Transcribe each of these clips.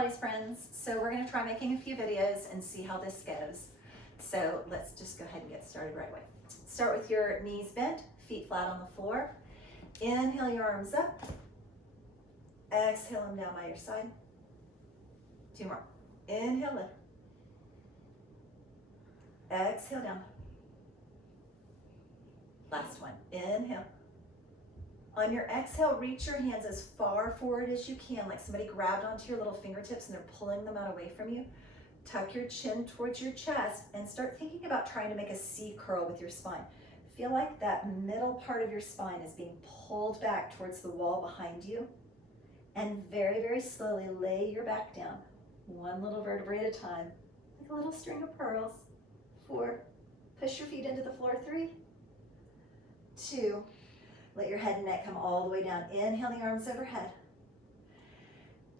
Pilates friends. So we're going to try making a few videos and see how this goes. So let's just go ahead and get started right away. Start with your knees bent, feet flat on the floor. Inhale your arms up. Exhale them down by your side. 2 more. Inhale, lift. Exhale down. Last one. Inhale. On your exhale, reach your hands as far forward as you can, like somebody grabbed onto your little fingertips and they're pulling them out away from you. Tuck your chin towards your chest and start thinking about trying to make a C curl with your spine. Feel like that middle part of your spine is being pulled back towards the wall behind you. And very, very slowly lay your back down, one little vertebrae at a time, like a little string of pearls. 4, push your feet into the floor. 3, 2, let your head and neck come all the way down. Inhale the arms overhead.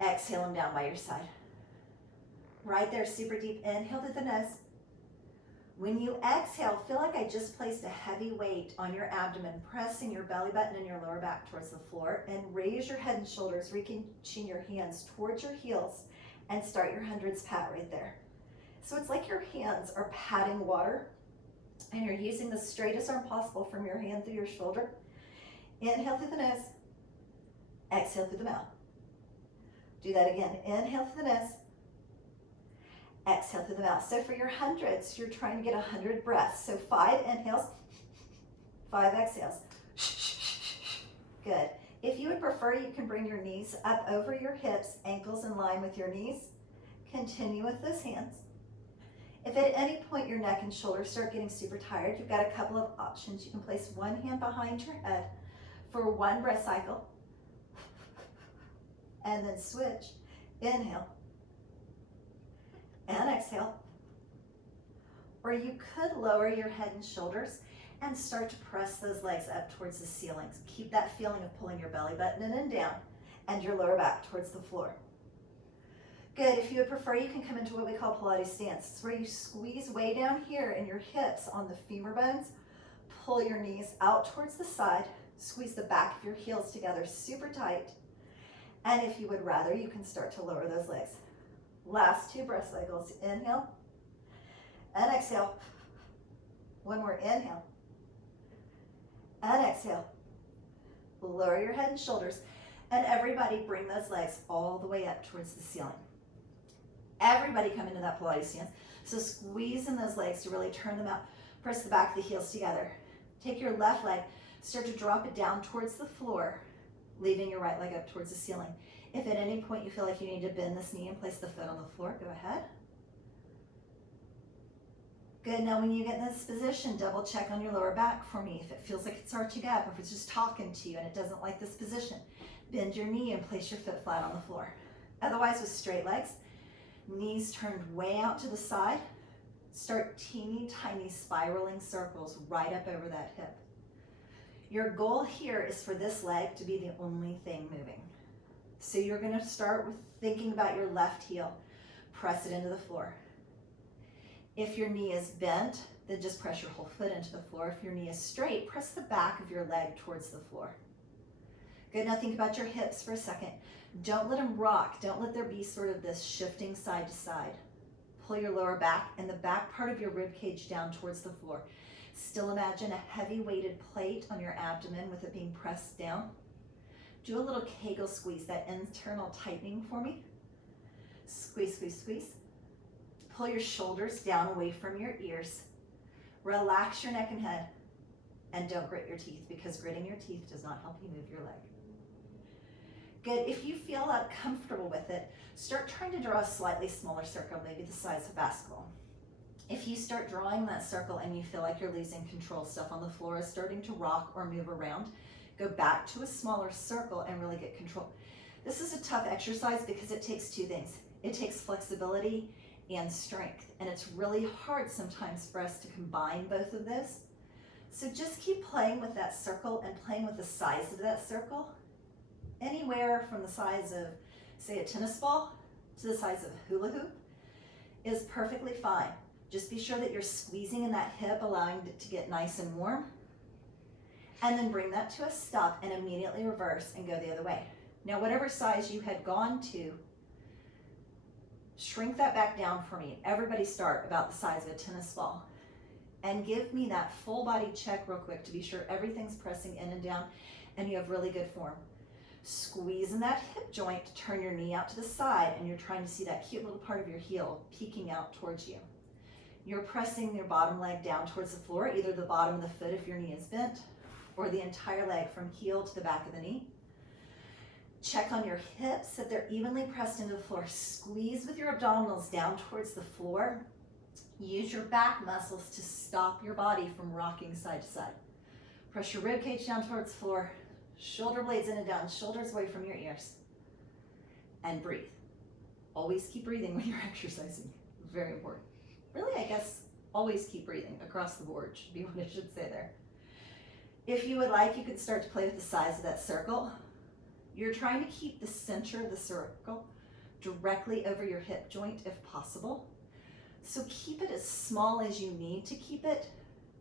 Exhale them down by your side. Right there, super deep. Inhale to the nose. When you exhale, feel like I just placed a heavy weight on your abdomen, pressing your belly button and your lower back towards the floor, and raise your head and shoulders, reaching your hands towards your heels, and start your hundreds pat right there. So it's like your hands are patting water, and you're using the straightest arm possible from your hand through your shoulder. Inhale through the nose, exhale through the mouth. Do that again. Inhale through the nose, exhale through the mouth. So for your hundreds, you're trying to get 100 breaths. So 5 inhales, 5 exhales. Good. If you would prefer, you can bring your knees up over your hips, ankles in line with your knees. Continue with those hands. If at any point your neck and shoulders start getting super tired, you've got a couple of options. You can place one hand behind your head for 1 breath cycle, and then switch. Inhale and exhale. Or you could lower your head and shoulders and start to press those legs up towards the ceilings. Keep that feeling of pulling your belly button in and down and your lower back towards the floor. Good. If you would prefer, you can come into what we call Pilates stance. It's where you squeeze way down here in your hips on the femur bones, pull your knees out towards the side, squeeze the back of your heels together super tight. And if you would rather, you can start to lower those legs. Last 2 breath cycles. Inhale and exhale. 1 more. Inhale and exhale. Lower your head and shoulders. And everybody bring those legs all the way up towards the ceiling. Everybody come into that Pilates stance. So squeeze in those legs to really turn them out. Press the back of the heels together. Take your left leg, start to drop it down towards the floor, leaving your right leg up towards the ceiling. If at any point you feel like you need to bend this knee and place the foot on the floor, go ahead. Good. Now when you get in this position, double check on your lower back for me. If it feels like it's arching up, or if it's just talking to you and it doesn't like this position, bend your knee and place your foot flat on the floor. Otherwise, with straight legs, knees turned way out to the side, start teeny tiny spiraling circles right up over that hip. Your goal here is for this leg to be the only thing moving. So you're going to start with thinking about your left heel. Press it into the floor. If your knee is bent, then just press your whole foot into the floor. If your knee is straight, press the back of your leg towards the floor. Good. Now think about your hips for a second. Don't let them rock. Don't let there be sort of this shifting side to side. Pull your lower back and the back part of your rib cage down towards the floor. Still imagine a heavy weighted plate on your abdomen with it being pressed down. Do a little Kegel squeeze, that internal tightening for me. Squeeze, squeeze, squeeze. Pull your shoulders down away from your ears. Relax your neck and head. And don't grit your teeth, because gritting your teeth does not help you move your leg. Good. If you feel uncomfortable with it, start trying to draw a slightly smaller circle, maybe the size of a basketball. If you start drawing that circle and you feel like you're losing control, stuff on the floor is starting to rock or move around, go back to a smaller circle and really get control. This is a tough exercise because it takes 2 things. It takes flexibility and strength. And it's really hard sometimes for us to combine both of those. So just keep playing with that circle and playing with the size of that circle. Anywhere from the size of, say, a tennis ball to the size of a hula hoop is perfectly fine. Just be sure that you're squeezing in that hip, allowing it to get nice and warm. And then bring that to a stop and immediately reverse and go the other way. Now, whatever size you had gone to Shrink that back down for me. Everybody start about the size of a tennis ball. And give me that full body check real quick to be sure everything's pressing in and down and you have really good form. Squeeze in that hip joint, turn your knee out to the side, and you're trying to see that cute little part of your heel peeking out towards you. You're pressing your bottom leg down towards the floor, either the bottom of the foot if your knee is bent, or the entire leg from heel to the back of the knee. Check on your hips that they're evenly pressed into the floor. Squeeze with your abdominals down towards the floor. Use your back muscles to stop your body from rocking side to side. Press your rib cage down towards the floor. Shoulder blades in and down, shoulders away from your ears. And breathe. Always keep breathing when you're exercising. Very important. Really, I guess, always keep breathing across the board should be what I should say there. If you would like, you could start to play with the size of that circle. You're trying to keep the center of the circle directly over your hip joint if possible. So keep it as small as you need to keep it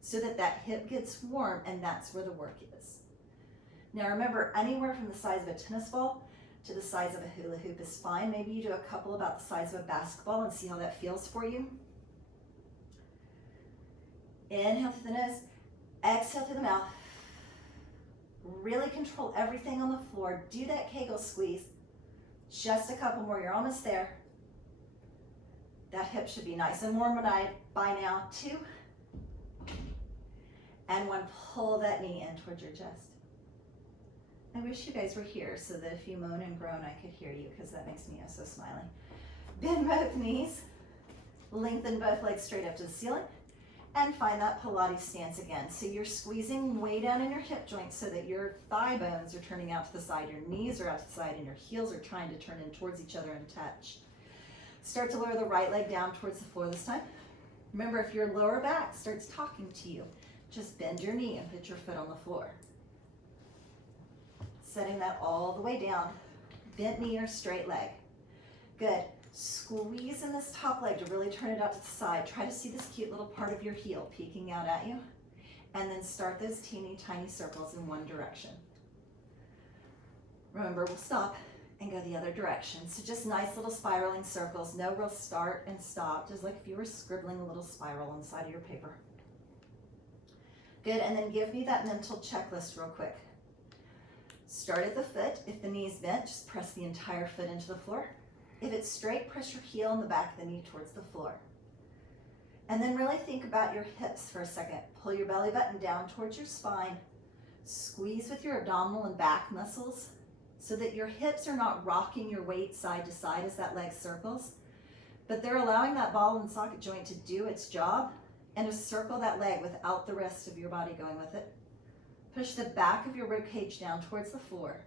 so that that hip gets warm, and that's where the work is. Now remember, anywhere from the size of a tennis ball to the size of a hula hoop is fine. Maybe you do a couple about the size of a basketball and see how that feels for you. Inhale through the nose, exhale through the mouth. Really control everything on the floor. Do that Kegel squeeze. Just a couple more, you're almost there. That hip should be nice and warm by now. 2. And 1, pull that knee in towards your chest. I wish you guys were here so that if you moan and groan, I could hear you, because that makes me so smiling. Bend both knees, lengthen both legs straight up to the ceiling, and find that Pilates stance again. So you're squeezing way down in your hip joint so that your thigh bones are turning out to the side, your knees are out to the side, and your heels are trying to turn in towards each other and touch. Start to lower the right leg down towards the floor this time. Remember, if your lower back starts talking to you, just bend your knee and put your foot on the floor. Setting that all the way down, bent knee or straight leg. Good. Squeeze in this top leg to really turn it out to the side. Try to see this cute little part of your heel peeking out at you. And then start those teeny tiny circles in one direction. Remember, we'll stop and go the other direction. So just nice little spiraling circles. No real start and stop. Just like if you were scribbling a little spiral inside of your paper. Good, and then give me that mental checklist real quick. Start at the foot. If the knee's bent, just press the entire foot into the floor. If it's straight, press your heel and the back of the knee towards the floor. And then really think about your hips for a second. Pull your belly button down towards your spine. Squeeze with your abdominal and back muscles so that your hips are not rocking your weight side to side as that leg circles, but they're allowing that ball and socket joint to do its job and to circle that leg without the rest of your body going with it. Push the back of your rib cage down towards the floor.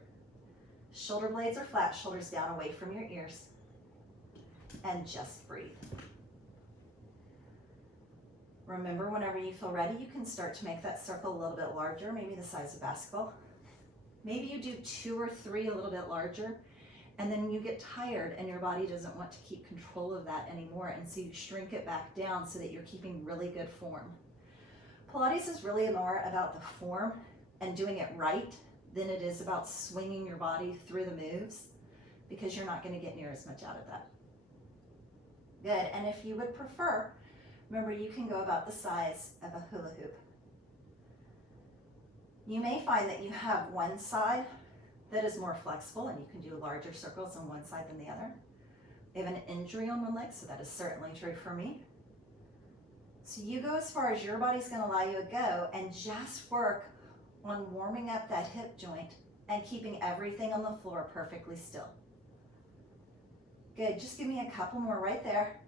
Shoulder blades are flat, shoulders down away from your ears. And just breathe. Remember, whenever you feel ready, you can start to make that circle a little bit larger, maybe the size of a basketball. Maybe you do 2 or 3 a little bit larger, and then you get tired and your body doesn't want to keep control of that anymore, and so you shrink it back down so that you're keeping really good form. Pilates is really more about the form and doing it right than it is about swinging your body through the moves, because you're not going to get near as much out of that. Good, and if you would prefer, remember you can go about the size of a hula hoop. You may find that you have one side that is more flexible and you can do larger circles on one side than the other. You have an injury on one leg, so that is certainly true for me. So you go as far as your body's going to allow you to go, and just work on warming up that hip joint and keeping everything on the floor perfectly still. Good, just give me a couple more right there.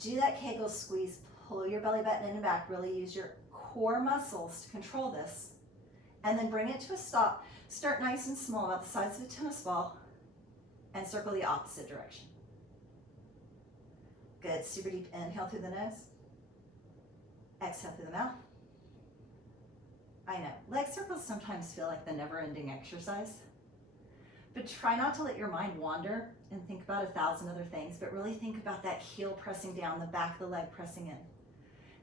Do that Kegel squeeze, pull your belly button in and back, really use your core muscles to control this, and then bring it to a stop. Start nice and small, about the size of a tennis ball, and circle the opposite direction. Good, super deep inhale through the nose, exhale through the mouth. I know, leg circles sometimes feel like the never-ending exercise, but try not to let your mind wander and think about 1,000 other things, but really think about that heel pressing down, the back of the leg pressing in,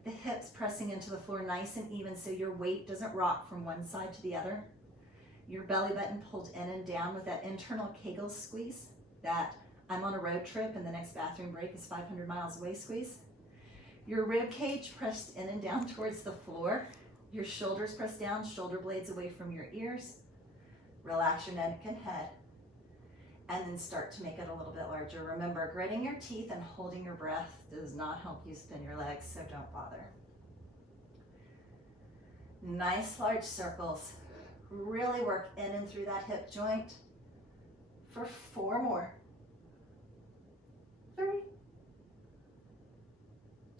the hips pressing into the floor nice and even so your weight doesn't rock from one side to the other, your belly button pulled in and down with that internal Kegel squeeze, that I'm on a road trip and the next bathroom break is 500 miles away squeeze. Your rib cage pressed in and down towards the floor. Your shoulders pressed down, shoulder blades away from your ears. Relax your neck and head. And then start to make it a little bit larger. Remember, gritting your teeth and holding your breath does not help you spin your legs, so don't bother. Nice large circles. Really work in and through that hip joint for 4 more. 3.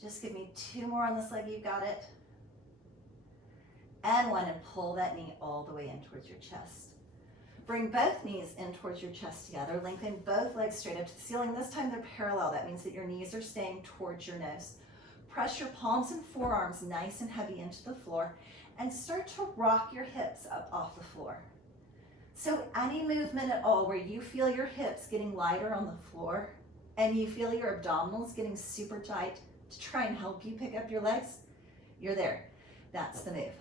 Just give me 2 more on this leg, you got it. And 1, and pull that knee all the way in towards your chest. Bring both knees in towards your chest together. Lengthen both legs straight up to the ceiling. This time they're parallel. That means that your knees are staying towards your nose. Press your palms and forearms nice and heavy into the floor and start to rock your hips up off the floor. So any movement at all where you feel your hips getting lighter on the floor and you feel your abdominals getting super tight to try and help you pick up your legs, you're there. That's the move.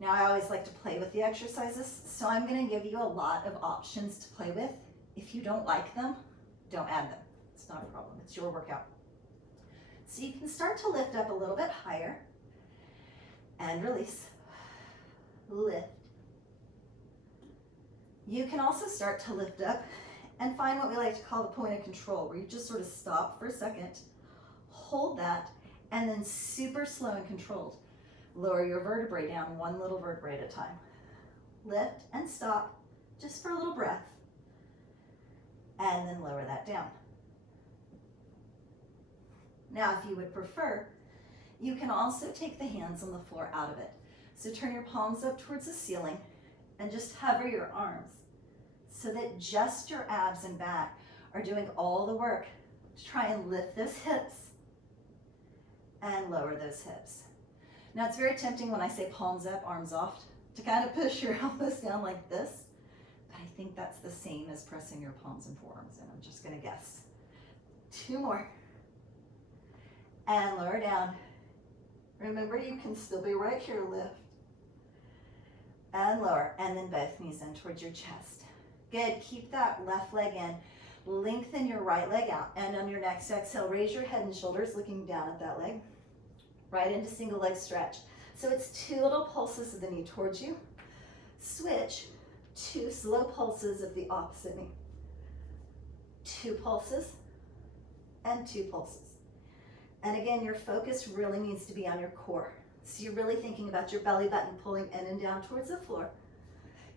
Now, I always like to play with the exercises, so I'm going to give you a lot of options to play with. If you don't like them, don't add them. It's not a problem. It's your workout. So you can start to lift up a little bit higher and release. Lift. You can also start to lift up and find what we like to call the point of control, where you just sort of stop for a second, hold that, and then super slow and controlled. Lower your vertebrae down, 1 little vertebrae at a time. Lift and stop, just for a little breath. And then lower that down. Now, if you would prefer, you can also take the hands on the floor out of it. So turn your palms up towards the ceiling and just hover your arms so that just your abs and back are doing all the work to try and lift those hips and lower those hips. Now, it's very tempting when I say palms up, arms off, to kind of push your elbows down like this, but I think that's the same as pressing your palms and forearms in. I'm just going to guess. 2 more. And lower down. Remember, you can still be right here, lift. And lower, and then both knees in towards your chest. Good, keep that left leg in. Lengthen your right leg out, and on your next exhale, raise your head and shoulders looking down at that leg. Right into single leg stretch. So it's 2 little pulses of the knee towards you. Switch, 2 slow pulses of the opposite knee. 2 pulses and 2 pulses. And again, your focus really needs to be on your core. So you're really thinking about your belly button pulling in and down towards the floor.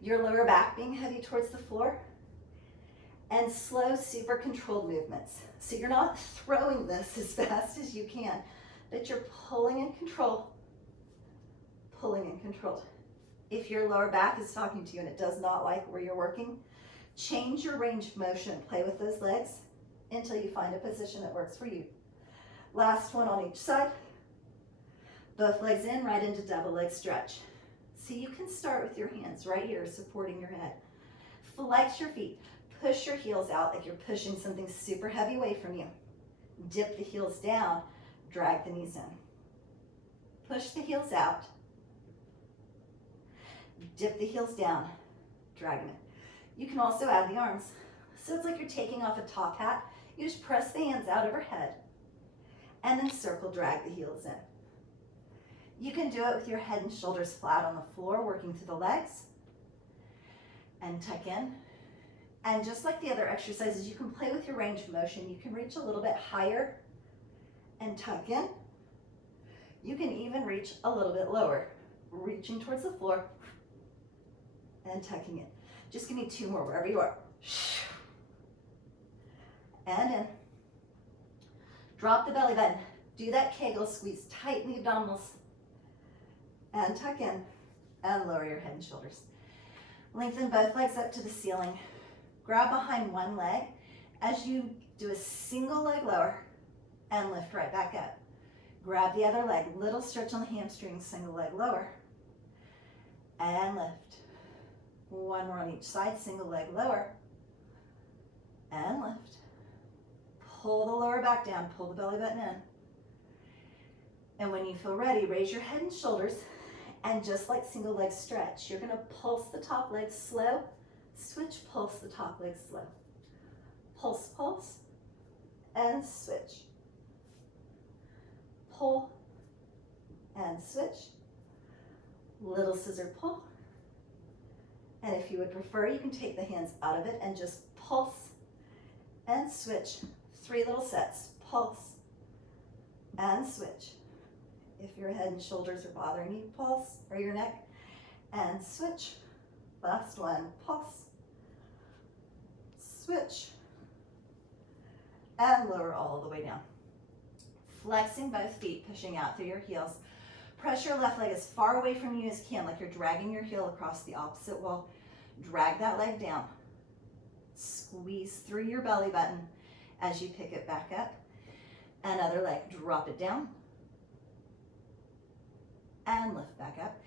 Your lower back being heavy towards the floor. And slow, super controlled movements. So you're not throwing this as fast as you can, but you're pulling in control, pulling in control. If your lower back is talking to you and it does not like where you're working, change your range of motion. Play with those legs until you find a position that works for you. Last one on each side. Both legs in, right into double leg stretch. So you can start with your hands right here supporting your head. Flex your feet. Push your heels out like you're pushing something super heavy away from you. Dip the heels down. Drag the knees in. Push the heels out. Dip the heels down. Drag them in. You can also add the arms. So it's like you're taking off a top hat. You just press the hands out overhead and then circle drag the heels in. You can do it with your head and shoulders flat on the floor, working through the legs. And tuck in. And just like the other exercises, you can play with your range of motion. You can reach a little bit higher and tuck in. You can even reach a little bit lower, reaching towards the floor and tucking in. Just give me 2 more wherever you are. And in. Drop the belly button. Do that Kegel squeeze. Tighten the abdominals. And tuck in. And lower your head and shoulders. Lengthen both legs up to the ceiling. Grab behind one leg as you do a single leg lower and lift right back up. Grab the other leg. Little stretch on the hamstrings. Single leg lower. And lift. 1 more on each side. Single leg lower. And lift. Pull the lower back down, pull the belly button in. And when you feel ready, raise your head and shoulders, and just like single leg stretch, you're gonna pulse the top leg slow, Switch, pulse the top leg slow. Pulse, pulse, and switch. Pull, and switch. Little scissor pull. And if you would prefer, you can take the hands out of it and just pulse and switch. 3 little sets. Pulse and switch. If your head and shoulders are bothering you, pulse, or your neck, and switch. Last one, pulse, switch, and lower all the way down. Flexing both feet, pushing out through your heels. Press your left leg as far away from you as you can, like you're dragging your heel across the opposite wall. Drag that leg down. Squeeze through your belly button as you pick it back up. Another leg, drop it down. And lift back up.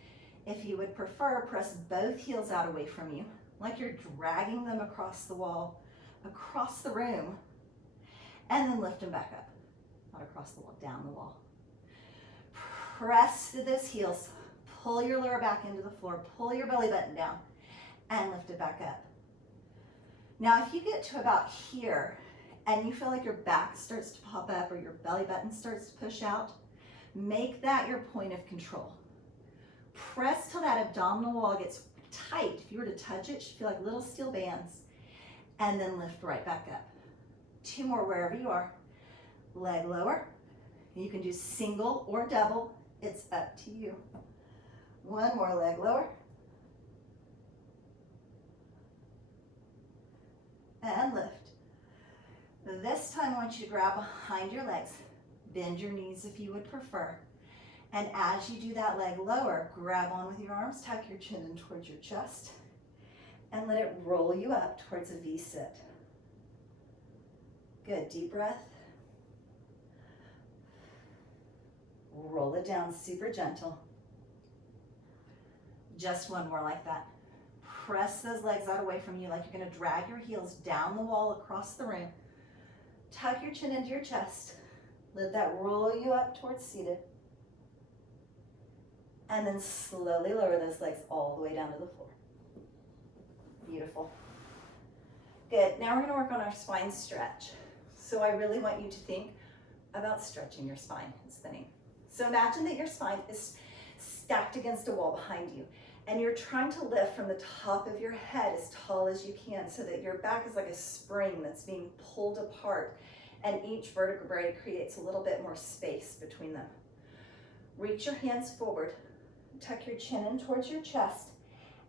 If you would prefer, press both heels out away from you, like you're dragging them across the wall, across the room, and then lift them back up. Not across the wall, down the wall. Press through those heels, pull your lower back into the floor, pull your belly button down, and lift it back up. Now, if you get to about here, and you feel like your back starts to pop up or your belly button starts to push out, make that your point of control. Press till that abdominal wall gets tight. If you were to touch it, you should feel like little steel bands. And then lift right back up. 2 more wherever you are. Leg lower. You can do single or double. It's up to you. 1 more leg lower. And lift. This time I want you to grab behind your legs. Bend your knees if you would prefer. And as you do that leg lower, grab on with your arms, tuck your chin in towards your chest, and let it roll you up towards a V-sit. Good, deep breath. Roll it down, super gentle. Just 1 more like that. Press those legs out away from you like you're gonna drag your heels down the wall across the room. Tuck your chin into your chest. Let that roll you up towards seated. And then slowly lower those legs all the way down to the floor. Beautiful. Good, now we're gonna work on our spine stretch. So I really want you to think about stretching your spine. It's the name. So imagine that your spine is stacked against a wall behind you, and you're trying to lift from the top of your head as tall as you can so that your back is like a spring that's being pulled apart, and each vertebrae creates a little bit more space between them. Reach your hands forward, tuck your chin in towards your chest,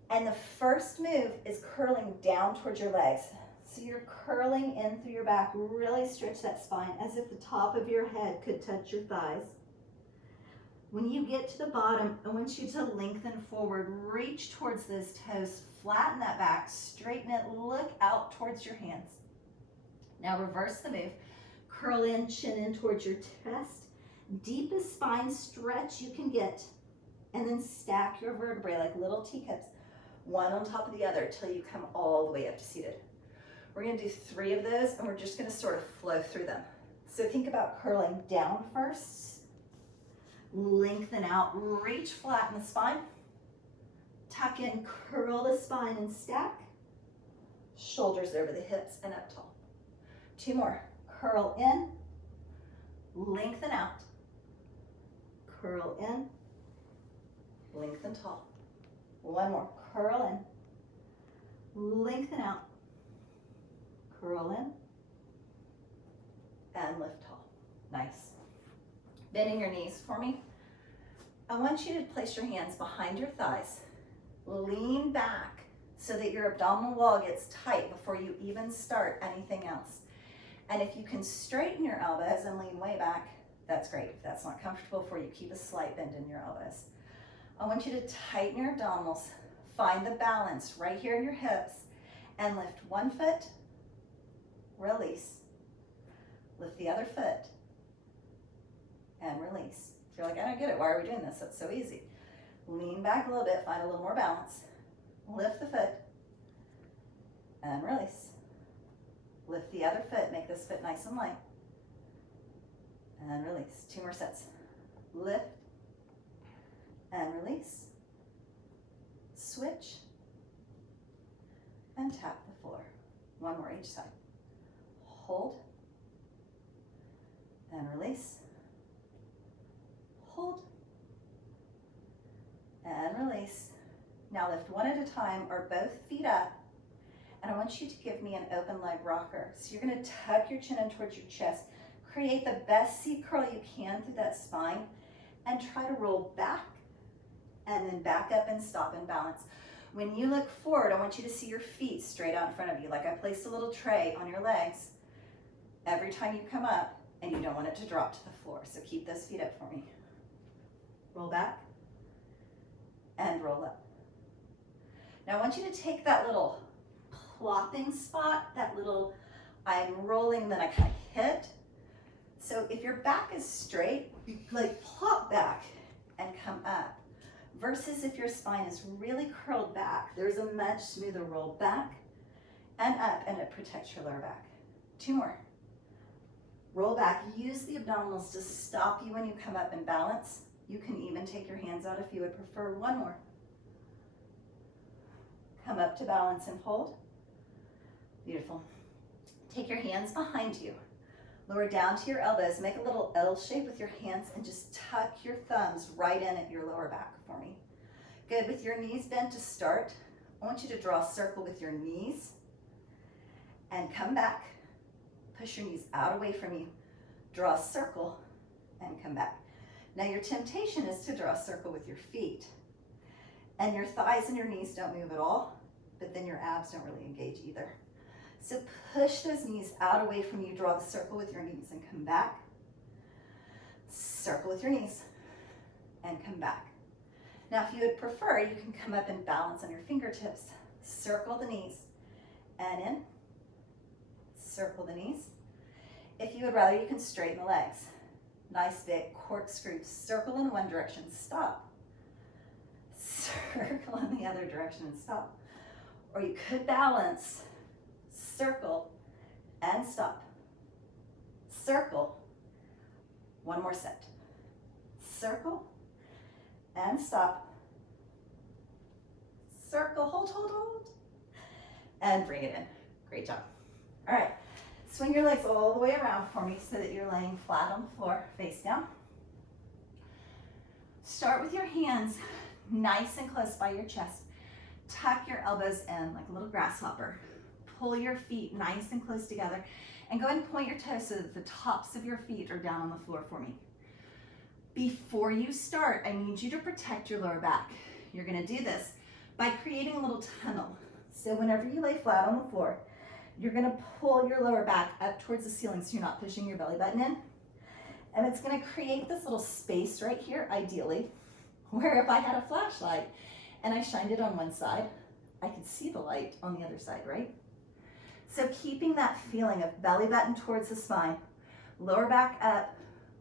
and the first move is curling down towards your legs. So you're curling in through your back, really stretch that spine as if the top of your head could touch your thighs. When you get to the bottom, I want you to lengthen forward, reach towards those toes, flatten that back, straighten it, look out towards your hands. Now reverse the move, curl in, chin in towards your chest, deepest spine stretch you can get, and then stack your vertebrae like little teacups, one on top of the other till you come all the way up to seated. We're gonna do 3 of those, and we're just gonna sort of flow through them. So think about curling down first, lengthen out, reach flat in the spine, tuck in, curl the spine and stack, shoulders over the hips and up tall. 2 more, curl in, lengthen out, curl in, lengthen tall. 1 more, curl in, lengthen out, curl in, and lift tall. Nice. Bending your knees for me. I want you to place your hands behind your thighs. Lean back so that your abdominal wall gets tight before you even start anything else. And if you can straighten your elbows and lean way back, that's great. If that's not comfortable for you, keep a slight bend in your elbows. I want you to tighten your abdominals. Find the balance right here in your hips and lift 1 foot, release. Lift the other foot and release. If you're like, I don't get it, why are we doing this? That's so easy. Lean back a little bit, find a little more balance. Lift the foot and release. Lift the other foot, make this foot nice and light. And release. 2 more sets. Lift and release. Switch and tap the floor. One more each side. Hold and release. Hold and release. Now lift one at a time or both feet up. And I want you to give me an open leg rocker. So you're going to tuck your chin in towards your chest. Create the best seat curl you can through that spine. And try to roll back and then back up and stop and balance. When you look forward, I want you to see your feet straight out in front of you. Like I placed a little tray on your legs every time you come up, and you don't want it to drop to the floor. So keep those feet up for me. Roll back and roll up. Now I want you to take that little plopping spot, that little I'm rolling, then I kind of hit. So if your back is straight, you like plop back and come up. Versus if your spine is really curled back, there's a much smoother roll back and up, and it protects your lower back. Two more. Roll back. Use the abdominals to stop you when you come up and balance. You can even take your hands out if you would prefer. One more. Come up to balance and hold. Beautiful. Take your hands behind you. Lower down to your elbows. Make a little L shape with your hands and just tuck your thumbs right in at your lower back for me. Good. With your knees bent to start, I want you to draw a circle with your knees and come back. Push your knees out away from you. Draw a circle and come back. Now your temptation is to draw a circle with your feet. And your thighs and your knees don't move at all, but then your abs don't really engage either. So push those knees out away from you. Draw the circle with your knees and come back. Circle with your knees and come back. Now if you would prefer, you can come up and balance on your fingertips. Circle the knees and in. Circle the knees. If you would rather, you can straighten the legs. Nice big corkscrew. Circle in one direction, stop. Circle in the other direction and stop. Or you could balance. Circle and stop. Circle. One more set. Circle and stop. Circle, hold, hold, hold. And bring it in. Great job. All right. Swing your legs all the way around for me so that you're laying flat on the floor, face down. Start with your hands nice and close by your chest. Tuck your elbows in like a little grasshopper. Pull your feet nice and close together and go ahead and point your toes so that the tops of your feet are down on the floor for me. Before you start, I need you to protect your lower back. You're going to do this by creating a little tunnel. So whenever you lay flat on the floor, you're going to pull your lower back up towards the ceiling so you're not pushing your belly button in. And it's going to create this little space right here, ideally, where if I had a flashlight and I shined it on one side, I could see the light on the other side, right? So keeping that feeling of belly button towards the spine, lower back up,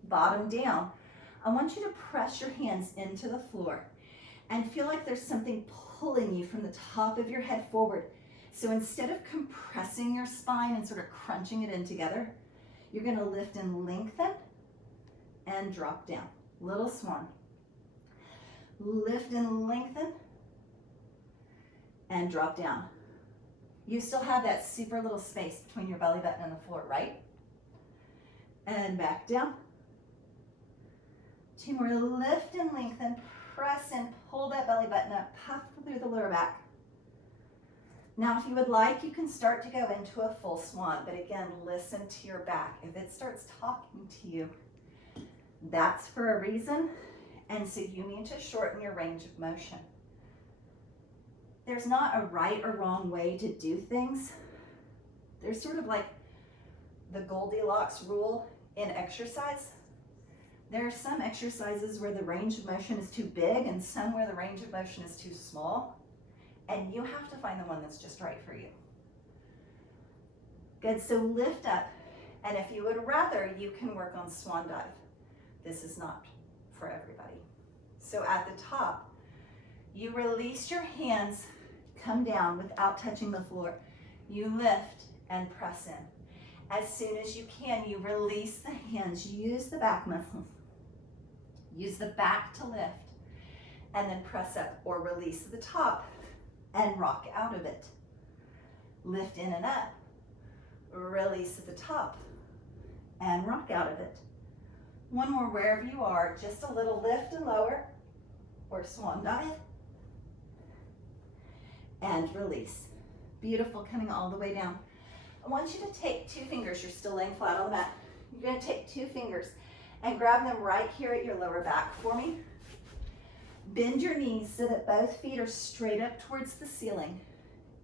bottom down, I want you to press your hands into the floor and feel like there's something pulling you from the top of your head forward. So instead of compressing your spine and sort of crunching it in together, you're going to lift and lengthen and drop down. Little swan. Lift and lengthen and drop down. You still have that super little space between your belly button and the floor, right? And back down. Two more. Lift and lengthen, press and pull that belly button up, puff through the lower back. Now, if you would like, you can start to go into a full swan, but again, listen to your back. If it starts talking to you, that's for a reason, and so you need to shorten your range of motion. There's not a right or wrong way to do things. There's sort of like the Goldilocks rule in exercise. There are some exercises where the range of motion is too big and some where the range of motion is too small. And you have to find the one that's just right for you. Good, so lift up. And if you would rather, you can work on swan dive. This is not for everybody. So at the top, you release your hands, come down without touching the floor. You lift and press in. As soon as you can, you release the hands, use the back muscles. Use the back to lift, and then press up or release the top and rock out of it. lift in and up, release at the top, and rock out of it. One more wherever you are, just a little lift and lower, or swan dive, and release. Beautiful, coming all the way down. I want you to take 2 fingers, you're still laying flat on the mat. You're gonna take 2 fingers and grab them right here at your lower back for me. Bend your knees so that both feet are straight up towards the ceiling,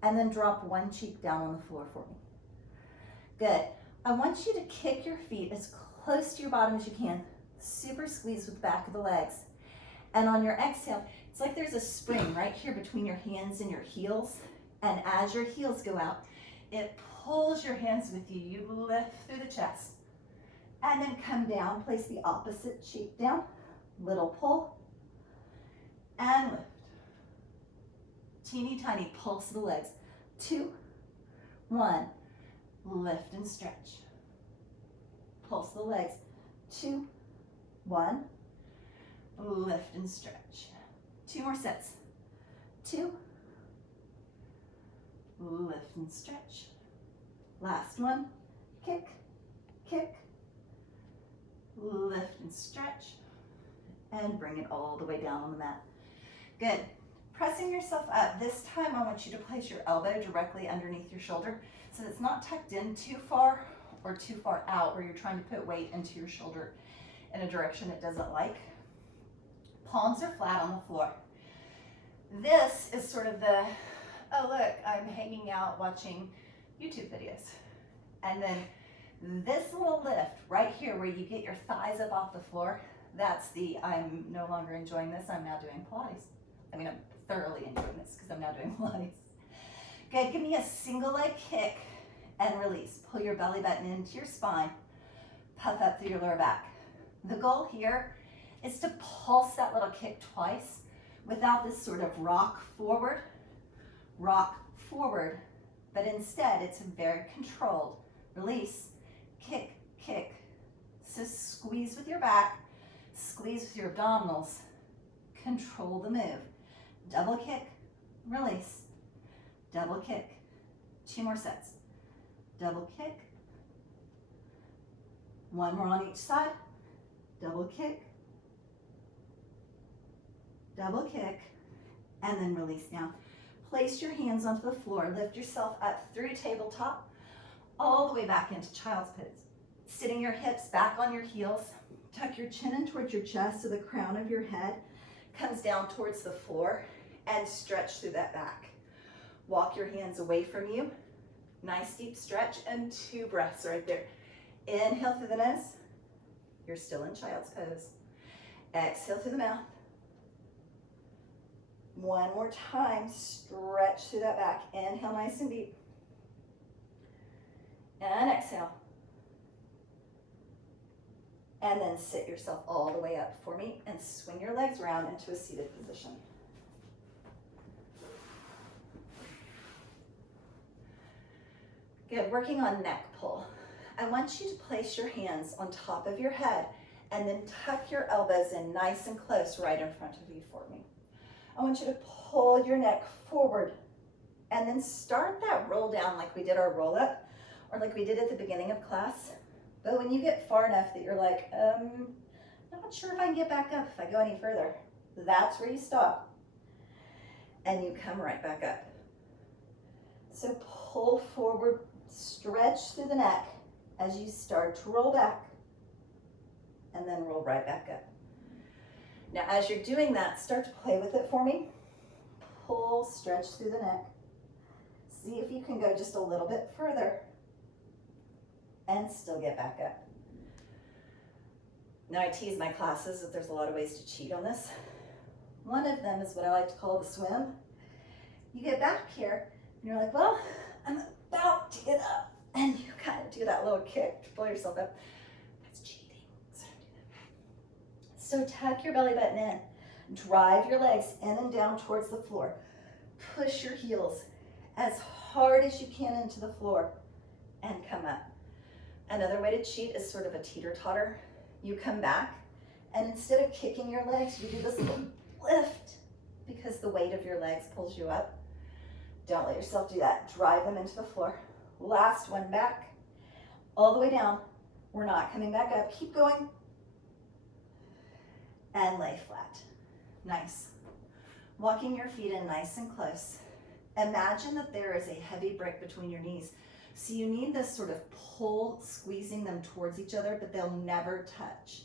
and then drop one cheek down on the floor for me. Good. I want you to kick your feet as close to your bottom as you can. Super squeeze with the back of the legs. And on your exhale, it's like there's a spring right here between your hands and your heels. And as your heels go out, it pulls your hands with you. You lift through the chest. And then come down, place the opposite cheek down. Little pull. And lift. Teeny tiny pulse of the legs. 2, 1. Lift and stretch. Pulse the legs. 2, 1. Lift and stretch. 2 more sets. 2. Lift and stretch. Last one. Kick, kick. Lift and stretch. And bring it all the way down on the mat. Good. Pressing yourself up. This time I want you to place your elbow directly underneath your shoulder so it's not tucked in too far or too far out where you're trying to put weight into your shoulder in a direction it doesn't like. Palms are flat on the floor. This is sort of the, oh look, I'm hanging out watching YouTube videos. And then this little lift right here where you get your thighs up off the floor, that's the I'm no longer enjoying this, I'm now doing Pilates. I mean, I'm thoroughly enjoying this because I'm now doing Pilates. Good, give me a single leg kick and release. Pull your belly button into your spine, puff up through your lower back. The goal here is to pulse that little kick twice without this sort of rock forward, but instead it's a very controlled release, kick, kick. So squeeze with your back, squeeze with your abdominals, control the move. Double kick, release, double kick. 2 more sets. Double kick. 1 more on each side. Double kick, double kick, and then release now. Place your hands onto the floor. Lift yourself up through tabletop, all the way back into child's pose. Sitting your hips back on your heels. Tuck your chin in towards your chest so the crown of your head comes down towards the floor, and stretch through that back. Walk your hands away from you. Nice deep stretch and 2 breaths right there. Inhale through the nose. You're still in child's pose. Exhale through the mouth. 1 more time, stretch through that back. Inhale nice and deep. And exhale. And then sit yourself all the way up for me and swing your legs around into a seated position. Good, working on neck pull. I want you to place your hands on top of your head and then tuck your elbows in nice and close right in front of you for me. I want you to pull your neck forward and then start that roll down like we did our roll up or like we did at the beginning of class. But when you get far enough that you're like, not sure if I can get back up if I go any further, that's where you stop. And you come right back up. So pull forward, stretch through the neck as you start to roll back, and then roll right back up. Now, as you're doing that, start to play with it for me. Pull, stretch through the neck. See if you can go just a little bit further and still get back up. Now, I tease my classes that there's a lot of ways to cheat on this. One of them is what I like to call the swim. You get back here, and you're like, well, I'm about to get up. And you kind of do that little kick to pull yourself up. That's cheating. So don't do that. So tuck your belly button in. Drive your legs in and down towards the floor. Push your heels as hard as you can into the floor and come up. Another way to cheat is sort of a teeter-totter. You come back, and instead of kicking your legs, you do this little lift because the weight of your legs pulls you up. Don't let yourself do that. Drive them into the floor. Last one, back, all the way down. We're not coming back up. Keep going. And lay flat. Nice. Walking your feet in nice and close. Imagine that there is a heavy brick between your knees. So you need this sort of pull, squeezing them towards each other, but they'll never touch.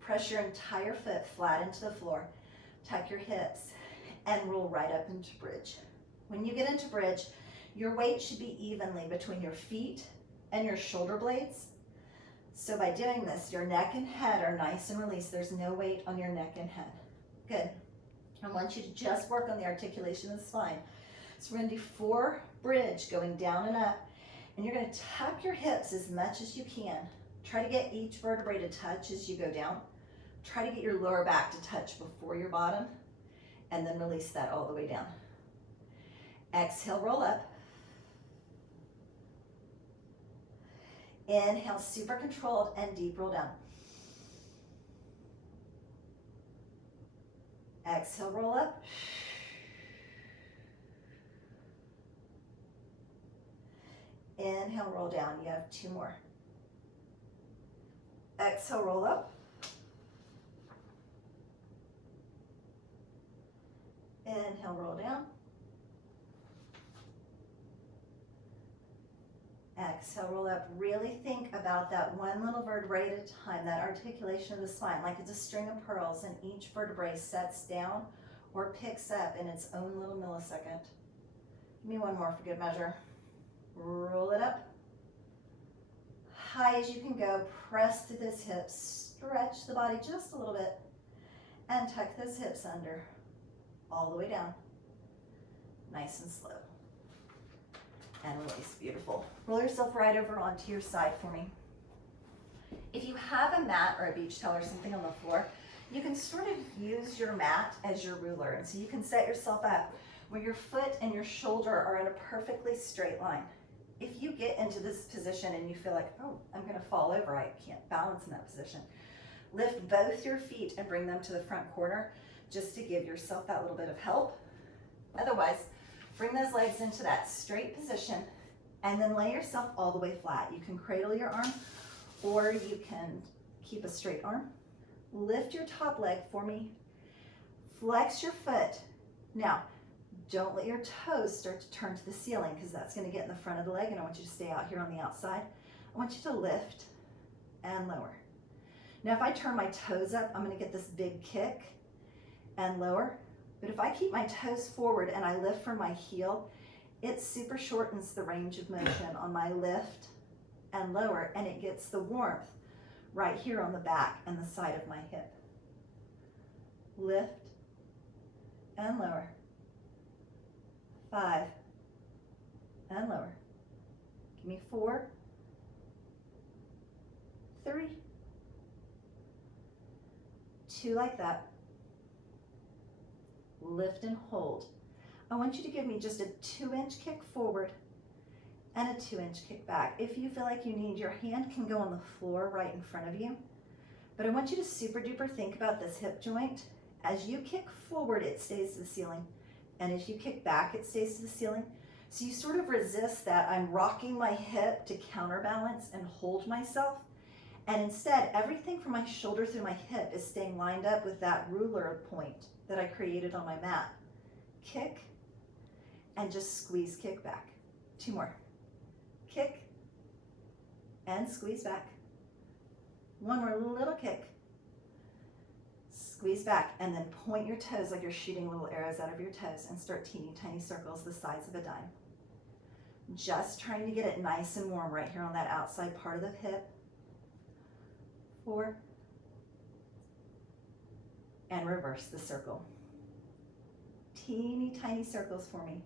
Press your entire foot flat into the floor. Tuck your hips and roll right up into bridge. When you get into bridge, your weight should be evenly between your feet and your shoulder blades. So by doing this, your neck and head are nice and released. There's no weight on your neck and head. Good. I want you to just work on the articulation of the spine. So we're going to do 4 bridge going down and up. And you're going to tuck your hips as much as you can. Try to get each vertebrae to touch as you go down. Try to get your lower back to touch before your bottom. And then release that all the way down. Exhale, roll up. Inhale, super controlled and deep roll down. Exhale, roll up. Inhale, roll down. You have 2 more. Exhale, roll up. Inhale, roll down. Exhale, roll up. Really think about that one little vertebrae at a time, that articulation of the spine, like it's a string of pearls, and each vertebrae sets down or picks up in its own little millisecond. Give me one more for good measure. Roll it up. High as you can go. Press through those hips. Stretch the body just a little bit. And tuck those hips under. All the way down. Nice and slow. And release. Beautiful. Roll yourself right over onto your side for me. If you have a mat or a beach towel or something on the floor, you can sort of use your mat as your ruler. And so you can set yourself up where your foot and your shoulder are in a perfectly straight line. If you get into this position and you feel like, oh, I'm going to fall over, I can't balance in that position, lift both your feet and bring them to the front corner just to give yourself that little bit of help. Otherwise, bring those legs into that straight position and then lay yourself all the way flat. You can cradle your arm or you can keep a straight arm. Lift your top leg for me. Flex your foot. Now, don't let your toes start to turn to the ceiling because that's going to get in the front of the leg, and I want you to stay out here on the outside. I want you to lift and lower. Now, if I turn my toes up, I'm going to get this big kick and lower. But if I keep my toes forward and I lift from my heel, it super shortens the range of motion on my lift and lower, and it gets the warmth right here on the back and the side of my hip. Lift and lower. 5 and lower. Give me 4, 3, 2 like that. Lift and hold. I want you to give me just a 2-inch kick forward and a 2-inch kick back. If you feel like you need, your hand can go on the floor right in front of you. But I want you to super duper think about this hip joint. As you kick forward, it stays to the ceiling. And as you kick back, it stays to the ceiling. So you sort of resist that. I'm rocking my hip to counterbalance and hold myself. And instead, everything from my shoulder through my hip is staying lined up with that ruler point that I created on my mat. Kick and just squeeze, kick back. 2 more. Kick and squeeze back. 1 more little kick. Squeeze back and then point your toes like you're shooting little arrows out of your toes and start teeny tiny circles the size of a dime. Just trying to get it nice and warm right here on that outside part of the hip. 4. And reverse the circle. Teeny tiny circles for me.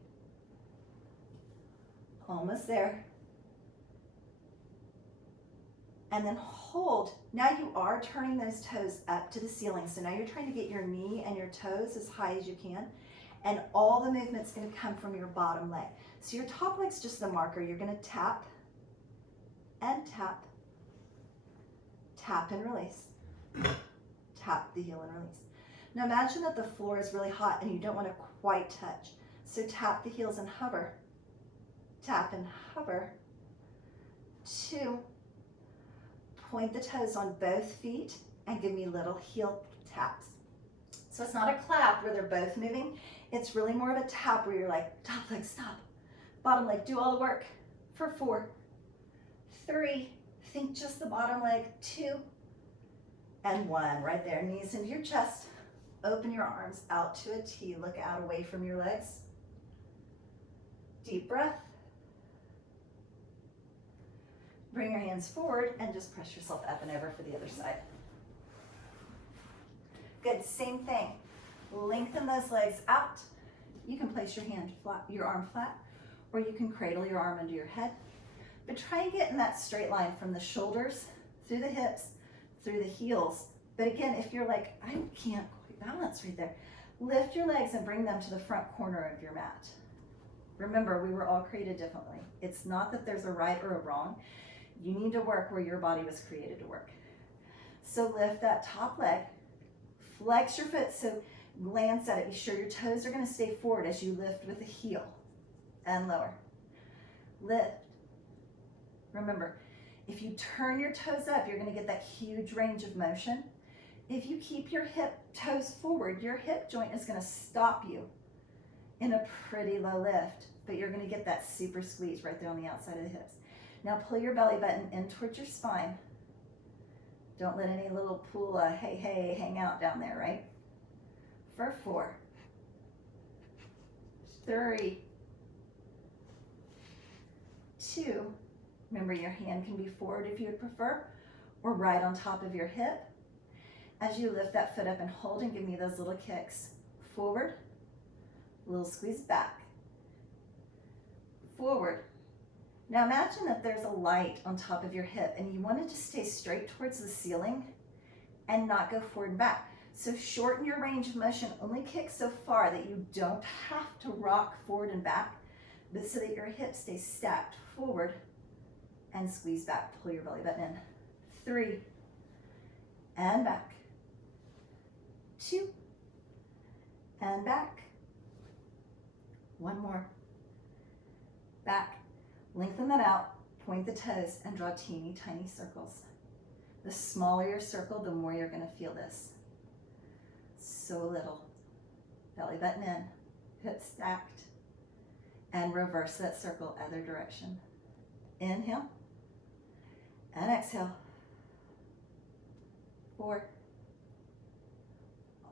Almost there. And then hold. Now you are turning those toes up to the ceiling. So now you're trying to get your knee and your toes as high as you can. And all the movement's going to come from your bottom leg. So your top leg's just the marker. You're going to tap and tap. Tap and release. Tap the heel and release. Now imagine that the floor is really hot and you don't want to quite touch. So tap the heels and hover. Tap and hover. 2. Point the toes on both feet and give me little heel taps. So it's not a clap where they're both moving. It's really more of a tap where you're like, top leg, stop. Bottom leg, do all the work. For 4, 3, think just the bottom leg. 2, and 1. Right there, knees into your chest. Open your arms out to a T. Look out away from your legs. Deep breath. Bring your hands forward and just press yourself up and over for the other side. Good, same thing. Lengthen those legs out. You can place your hand flat, your arm flat, or you can cradle your arm under your head. But try and get in that straight line from the shoulders, through the hips, through the heels. But again, if you're like, I can't quite balance right there, lift your legs and bring them to the front corner of your mat. Remember, we were all created differently. It's not that there's a right or a wrong. You need to work where your body was created to work. So lift that top leg, flex your foot, so glance at it. Be sure your toes are going to stay forward as you lift with the heel and lower. Lift. Remember, if you turn your toes up, you're going to get that huge range of motion. If you keep your toes forward, your hip joint is going to stop you in a pretty low lift, but you're going to get that super squeeze right there on the outside of the hips. Now pull your belly button in towards your spine. Don't let any little pool of hey, hey, hang out down there, right? For 4, 3, 2. Remember, your hand can be forward if you would prefer, or right on top of your hip. As you lift that foot up and hold and give me those little kicks. Forward, little squeeze back. Forward. Now imagine that there's a light on top of your hip and you want it to stay straight towards the ceiling and not go forward and back. So shorten your range of motion, only kick so far that you don't have to rock forward and back, but so that your hips stay stacked forward and squeeze back. Pull your belly button in. 3, and back. 2, and back. 1 more. Back. Lengthen that out, point the toes, and draw teeny tiny circles. The smaller your circle, the more you're going to feel this. So little. Belly button in, hips stacked, and reverse that circle other direction. Inhale, and exhale. 4.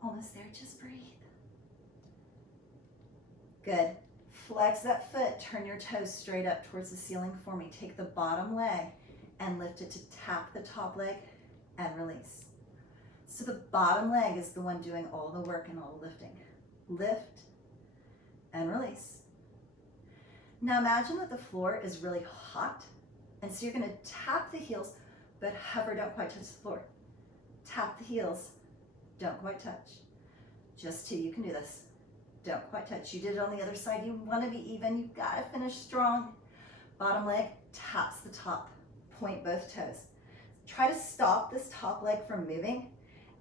Almost there, just breathe. Good. Flex that foot, turn your toes straight up towards the ceiling for me. Take the bottom leg and lift it to tap the top leg and release. So the bottom leg is the one doing all the work and all the lifting. Lift and release. Now imagine that the floor is really hot, and so you're going to tap the heels, but hover, don't quite touch the floor. Tap the heels, don't quite touch. Just 2, you can do this. Don't quite touch. You did it on the other side. You want to be even. You've got to finish strong. Bottom leg taps the top. Point both toes. Try to stop this top leg from moving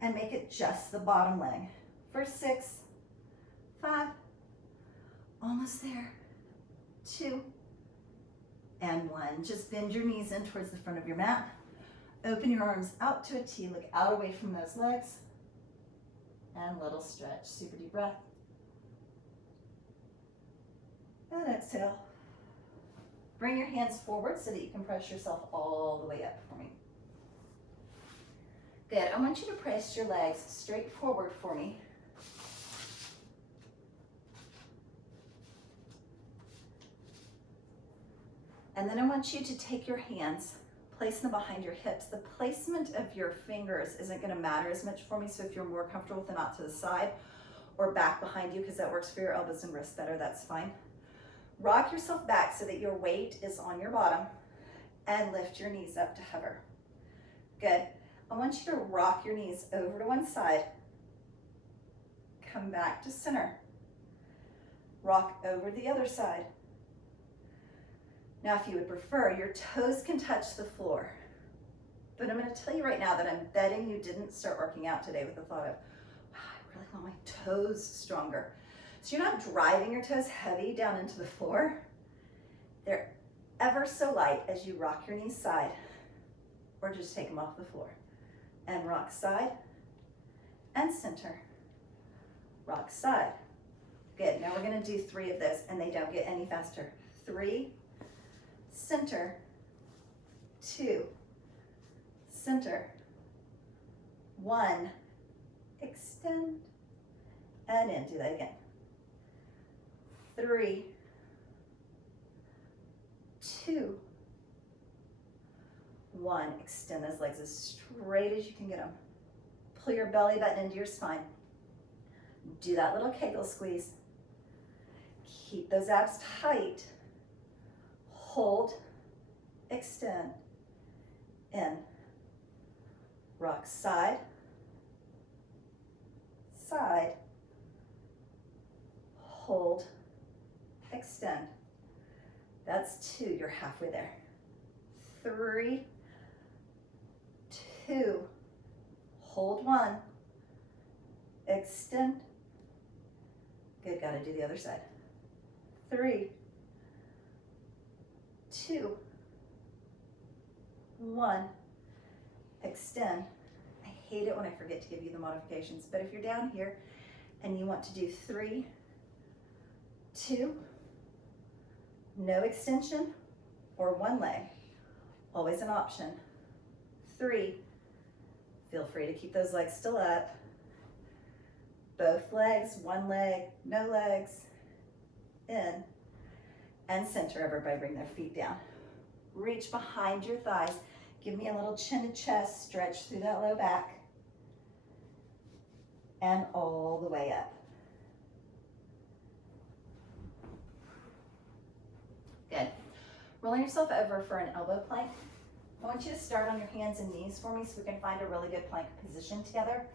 and make it just the bottom leg. For 6, 5, almost there. 2, and 1. Just bend your knees in towards the front of your mat. Open your arms out to a T. Look out away from those legs. And little stretch. Super deep breath. And exhale. Bring your hands forward so that you can press yourself all the way up for me. Good. I want you to press your legs straight forward for me. And then I want you to take your hands, place them behind your hips. The placement of your fingers isn't going to matter as much for me, so if you're more comfortable with them out to the side or back behind you, because that works for your elbows and wrists better, that's fine. Rock yourself back so that your weight is on your bottom and lift your knees up to hover. Good. I want you to rock your knees over to one side. Come back to center. Rock over the other side. Now, if you would prefer, your toes can touch the floor. But I'm going to tell you right now that I'm betting you didn't start working out today with the thought of, wow, I really want my toes stronger. So you're not driving your toes heavy down into the floor. They're ever so light as you rock your knees side, or just take them off the floor. And rock side and center. Rock side. Good, now we're gonna do 3 of those, and they don't get any faster. 3, center, 2, center, 1, extend, and in. Do that again. 3, 2, 1. Extend those legs as straight as you can get them. Pull your belly button into your spine. Do that little Kegel squeeze. Keep those abs tight. Hold, extend, in. Rock side, side, hold, extend. That's 2, you're halfway there. 3, 2, hold 1, extend. Good, gotta do the other side. 3, 2, 1, extend. I hate it when I forget to give you the modifications, but if you're down here and you want to do 3, 2, no extension, or 1 leg, always an option. 3, feel free to keep those legs still up. Both legs, 1 leg, no legs, in, and center. Everybody bring their feet down. Reach behind your thighs. Give me a little chin to chest, stretch through that low back, and all the way up. Good. Rolling yourself over for an elbow plank. I want you to start on your hands and knees for me so we can find a really good plank position together.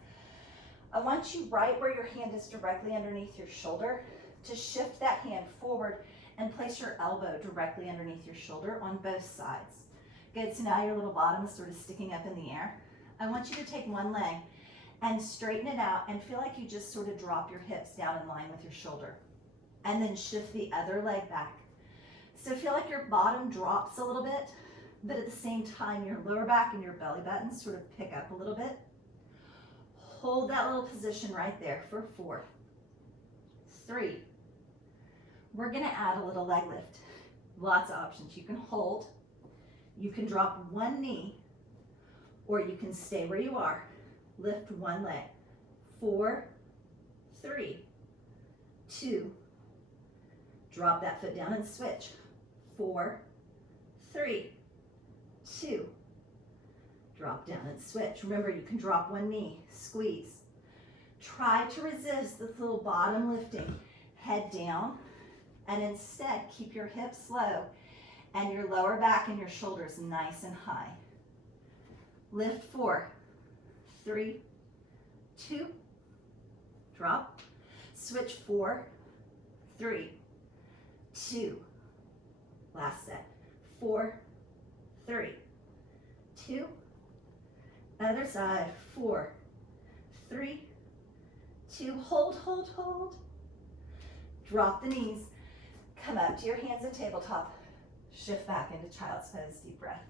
I want you right where your hand is directly underneath your shoulder to shift that hand forward and place your elbow directly underneath your shoulder on both sides. Good, so now your little bottom is sort of sticking up in the air. I want you to take 1 leg and straighten it out and feel like you just sort of drop your hips down in line with your shoulder. And then shift the other leg back. So feel like your bottom drops a little bit, but at the same time your lower back and your belly button sort of pick up a little bit. Hold that little position right there for 4, 3. We're gonna add a little leg lift. Lots of options. You can hold, you can drop 1 knee, or you can stay where you are. Lift 1 leg. 4, 3, 2. Drop that foot down and switch. 4, 3, 2. Drop down and switch. Remember, you can drop 1 knee, squeeze. Try to resist this little bottom lifting. Head down, and instead keep your hips low and your lower back and your shoulders nice and high. Lift 4, 3, 2, drop. Switch 4, 3, 2. Last set. 4, 3, 2. Other side. 4, 3, 2. Hold, hold, hold. Drop the knees. Come up to your hands at tabletop. Shift back into child's pose. Deep breath.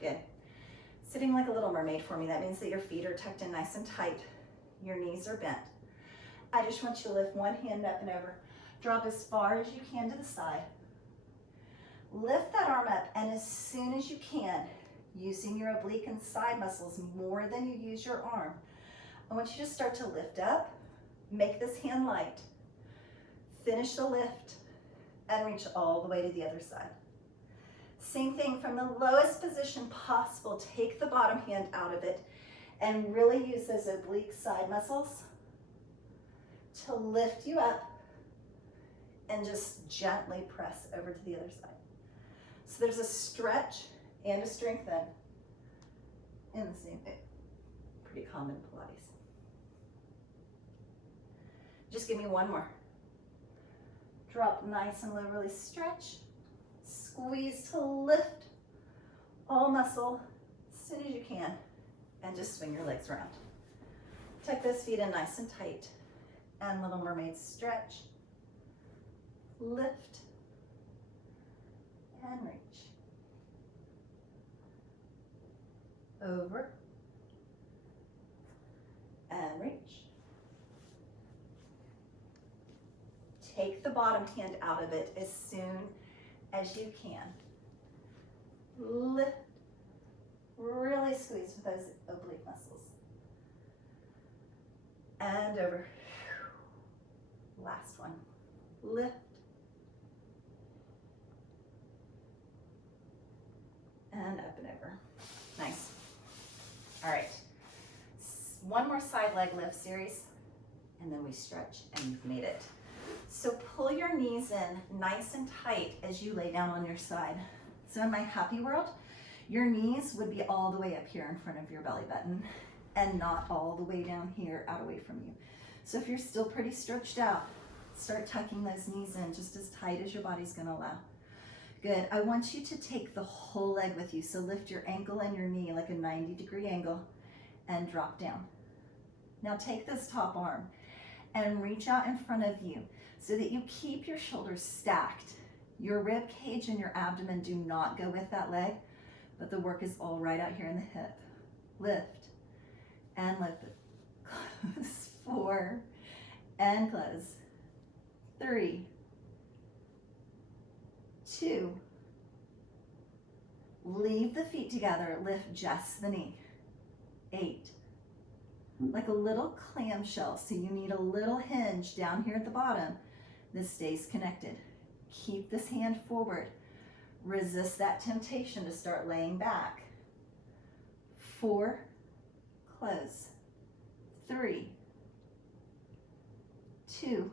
Good. Sitting like a little mermaid for me. That means that your feet are tucked in nice and tight. Your knees are bent. I just want you to lift 1 hand up and over. Drop as far as you can to the side. Lift that arm up, and as soon as you can, using your oblique and side muscles more than you use your arm, I want you to start to lift up, make this hand light, finish the lift, and reach all the way to the other side. Same thing from the lowest position possible. Take the bottom hand out of it and really use those oblique side muscles to lift you up and just gently press over to the other side. So there's a stretch and a strengthen in the same thing. Pretty common Pilates. Just give me 1 more. Drop nice and low, really stretch. squeeze to lift all muscle as soon as you can, and just swing your legs around. Tuck those feet in nice and tight, and Little Mermaid stretch, lift, and reach. Over, and reach. Take the bottom hand out of it as soon as you can. Lift, really squeeze with those oblique muscles. And over. Last one. Lift. And up and over. Nice. All right. One more side leg lift series, and then we stretch, and you've made it. So pull your knees in nice and tight as you lay down on your side. So in my happy world, your knees would be all the way up here in front of your belly button and not all the way down here out away from you. So if you're still pretty stretched out, start tucking those knees in just as tight as your body's gonna allow. Good, I want you to take the whole leg with you. So lift your ankle and your knee like a 90-degree angle and drop down. Now take this top arm and reach out in front of you so that you keep your shoulders stacked. Your rib cage and your abdomen do not go with that leg, but the work is all right out here in the hip. Lift and lift it. Close. 4 and close. 3, 2. Leave the feet together, lift just the knee. 8. Like a little clamshell, so you need a little hinge down here at the bottom. This stays connected. Keep this hand forward. Resist that temptation to start laying back. 4, close. 3, 2.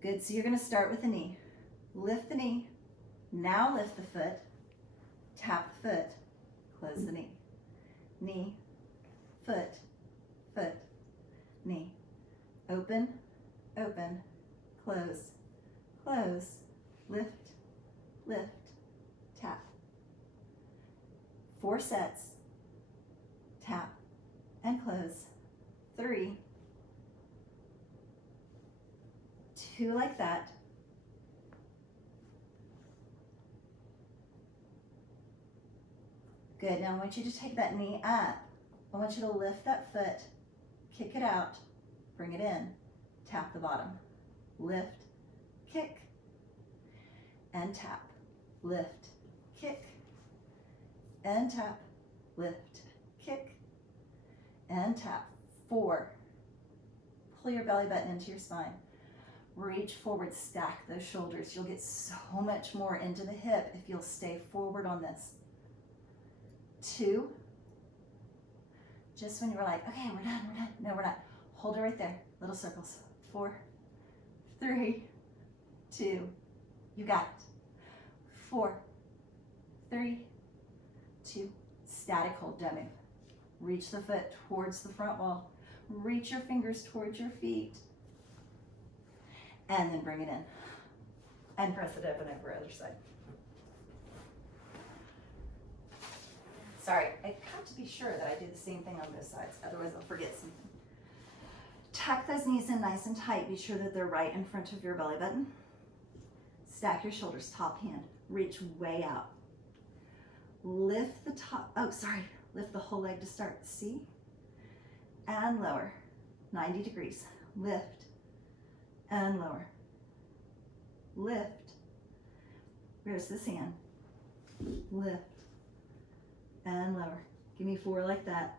Good, so you're gonna start with the knee. Lift the knee, now lift the foot, tap the foot, close the knee. Knee, foot, foot, knee. Open, open, close, close, lift, lift, tap. 4 sets, tap and close. 3, 2 like that. Good, now I want you to take that knee up. I want you to lift that foot, kick it out, bring it in, tap the bottom. Lift, kick, and tap. Lift, kick, and tap. Lift, kick, and tap. 4, pull your belly button into your spine. Reach forward, stack those shoulders. You'll get so much more into the hip if you'll stay forward on this. 2, just when you were like, okay, we're done. No, we're not. Hold it right there, little circles. 4, 3, 2, you got it. 4, 3, 2, static hold, don't move. Reach the foot towards the front wall. Reach your fingers towards your feet. And then bring it in. And press it open over the other side. Sorry, I have to be sure that I do the same thing on both sides, otherwise I'll forget something. Tuck those knees in nice and tight. Be sure that they're right in front of your belly button. Stack your shoulders, top hand. Reach way out. Lift the top, lift the whole leg to start. See? And lower, 90 degrees. Lift and lower. Lift. Where's this hand? Lift and lower. Give me 4 like that.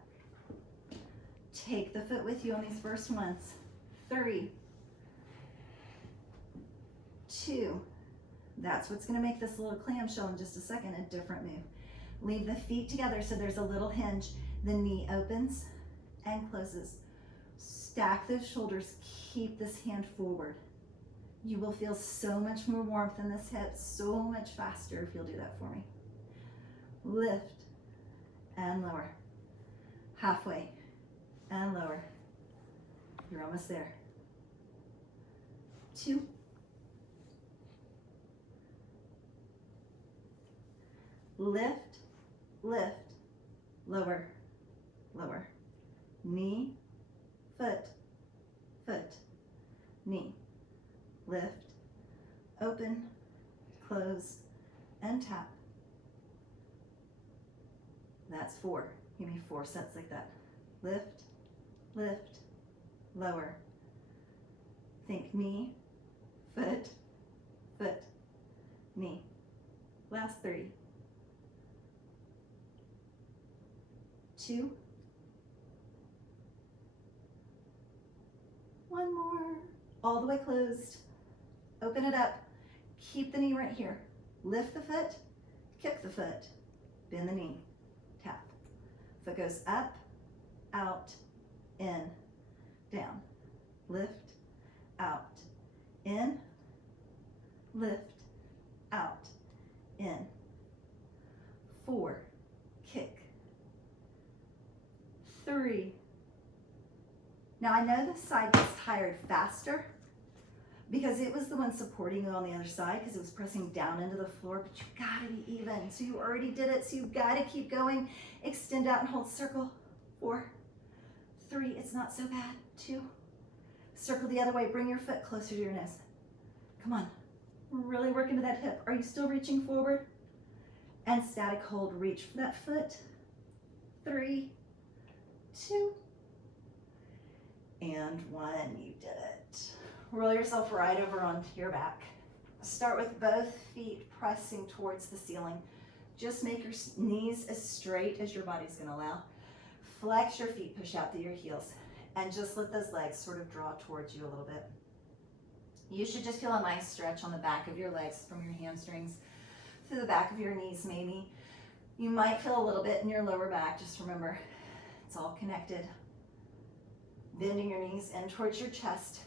Take the foot with you on these first ones. 3, 2. That's what's going to make this little clamshell in just a second, a different move. Leave the feet together so there's a little hinge. The knee opens and closes. Stack those shoulders. Keep this hand forward. You will feel so much more warmth in this hip, so much faster if you'll do that for me. Lift and lower. Halfway and lower. You're almost there. 2, Lift, lift, lower, lower. Knee, foot, foot, knee. Lift, open, close, and tap. That's 4. Give me 4 sets like that. Lift, lift, lower. Think knee, foot, foot, knee. Last 3. 2. 1 more. All the way closed. Open it up. Keep the knee right here. Lift the foot, kick the foot, bend the knee, tap. Foot goes up, out, in, down. Lift, out, in, lift, out, in. 4, kick. 3. Now I know this side gets tired faster because it was the one supporting you on the other side because it was pressing down into the floor, but you gotta be even. So you already did it, so you gotta keep going. Extend out and hold circle. 4, 3, it's not so bad. 2, circle the other way, bring your foot closer to your nose. Come on, really work into that hip. Are you still reaching forward? And static hold, reach for that foot. 3, 2, and 1, you did it. Roll yourself right over onto your back. Start with both feet pressing towards the ceiling. Just make your knees as straight as your body's gonna allow. Flex your feet, push out through your heels, and just let those legs sort of draw towards you a little bit. You should just feel a nice stretch on the back of your legs from your hamstrings, through the back of your knees maybe. You might feel a little bit in your lower back. Just remember, it's all connected. Bending your knees in towards your chest.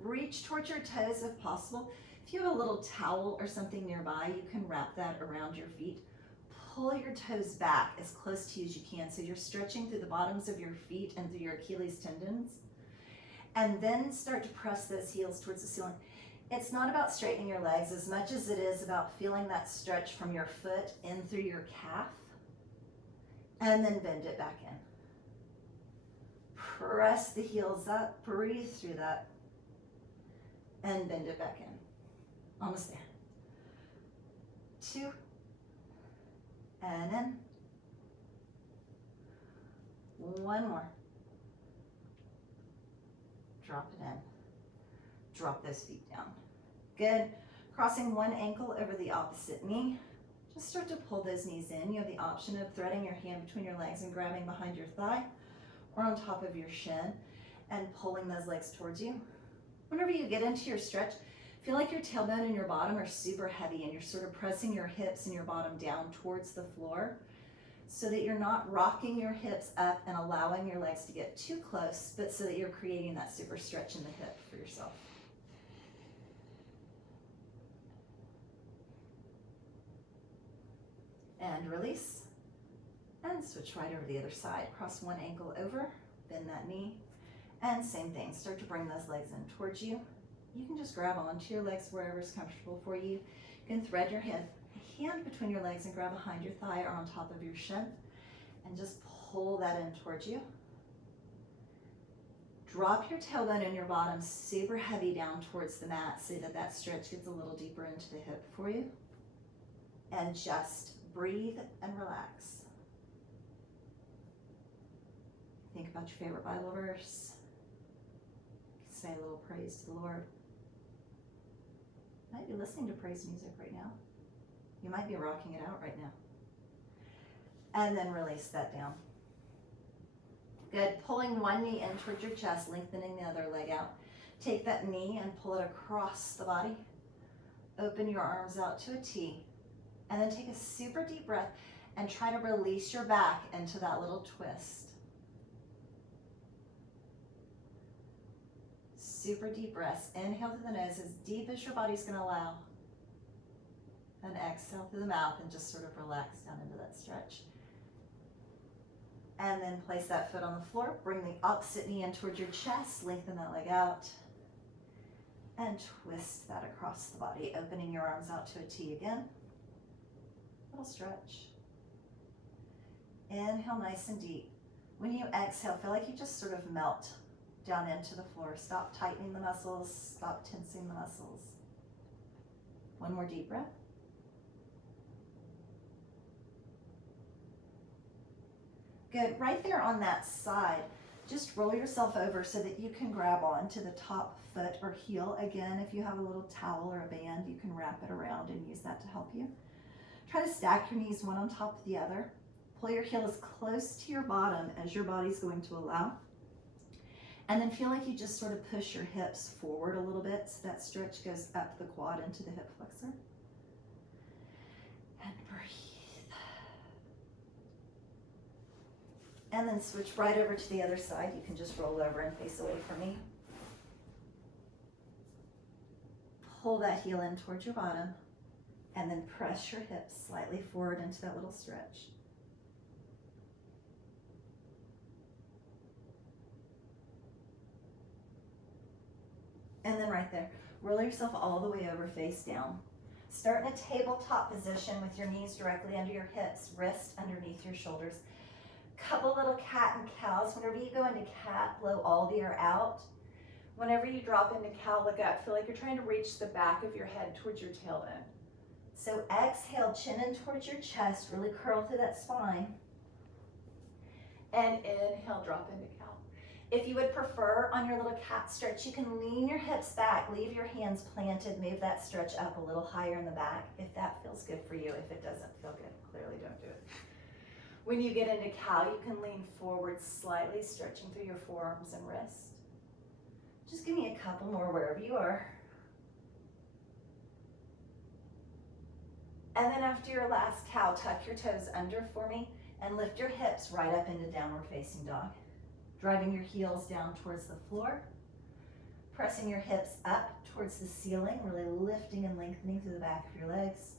Reach towards your toes if possible. If you have a little towel or something nearby, you can wrap that around your feet. Pull your toes back as close to you as you can so you're stretching through the bottoms of your feet and through your Achilles tendons. And then start to press those heels towards the ceiling. It's not about straightening your legs as much as it is about feeling that stretch from your foot in through your calf, and then bend it back in. Press the heels up, breathe through that, and bend it back in. Almost there. 2, and in. 1 more. Drop it in. Drop those feet down. Good. Crossing one ankle over the opposite knee. Just start to pull those knees in. You have the option of threading your hand between your legs and grabbing behind your thigh or on top of your shin and pulling those legs towards you. Whenever you get into your stretch, feel like your tailbone and your bottom are super heavy and you're sort of pressing your hips and your bottom down towards the floor so that you're not rocking your hips up and allowing your legs to get too close, but so that you're creating that super stretch in the hip for yourself. And release. And switch right over the other side. Cross one ankle over, bend that knee, and same thing. Start to bring those legs in towards you. You can just grab onto your legs wherever is comfortable for you. You can thread your hand between your legs and grab behind your thigh or on top of your shin, and just pull that in towards you. Drop your tailbone and your bottom super heavy down towards the mat so that that stretch gets a little deeper into the hip for you. And just breathe and relax. Think about your favorite Bible verse. Say a little praise to the Lord. You might be listening to praise music right now. You might be rocking it out right now. And then release that down. Good. Pulling one knee in towards your chest, lengthening the other leg out. Take that knee and pull it across the body. Open your arms out to a T. And then take a super deep breath and try to release your back into that little twist. Super deep breaths. Inhale through the nose as deep as your body's going to allow. And exhale through the mouth and just sort of relax down into that stretch. And then place that foot on the floor. Bring the opposite knee in towards your chest. Lengthen that leg out. And twist that across the body, opening your arms out to a T again. Little stretch. Inhale nice and deep. When you exhale, feel like you just sort of melt down into the floor. Stop tightening the muscles, stop tensing the muscles. One more deep breath. Good, right there on that side, just roll yourself over so that you can grab onto the top foot or heel. Again, if you have a little towel or a band, you can wrap it around and use that to help you. Try to stack your knees one on top of the other. Pull your heel as close to your bottom as your body's going to allow. And then feel like you just sort of push your hips forward a little bit so that stretch goes up the quad into the hip flexor. And breathe. And then switch right over to the other side. You can just roll over and face away from me. Pull that heel in towards your bottom and then press your hips slightly forward into that little stretch. And then right there, roll yourself all the way over, face down. Start in a tabletop position with your knees directly under your hips, wrists underneath your shoulders. Couple little cat and cows. Whenever you go into cat, blow all the air out. Whenever you drop into cow, look up. Feel like you're trying to reach the back of your head towards your tailbone. So exhale, chin in towards your chest, really curl through that spine. And inhale, drop into cow. If you would prefer on your little cat stretch, you can lean your hips back, leave your hands planted, move that stretch up a little higher in the back if that feels good for you. If it doesn't feel good, clearly don't do it. When you get into cow, you can lean forward slightly, stretching through your forearms and wrists. Just give me a couple more wherever you are. And then after your last cow, tuck your toes under for me and lift your hips right up into downward facing dog. Driving your heels down towards the floor, pressing your hips up towards the ceiling, really lifting and lengthening through the back of your legs.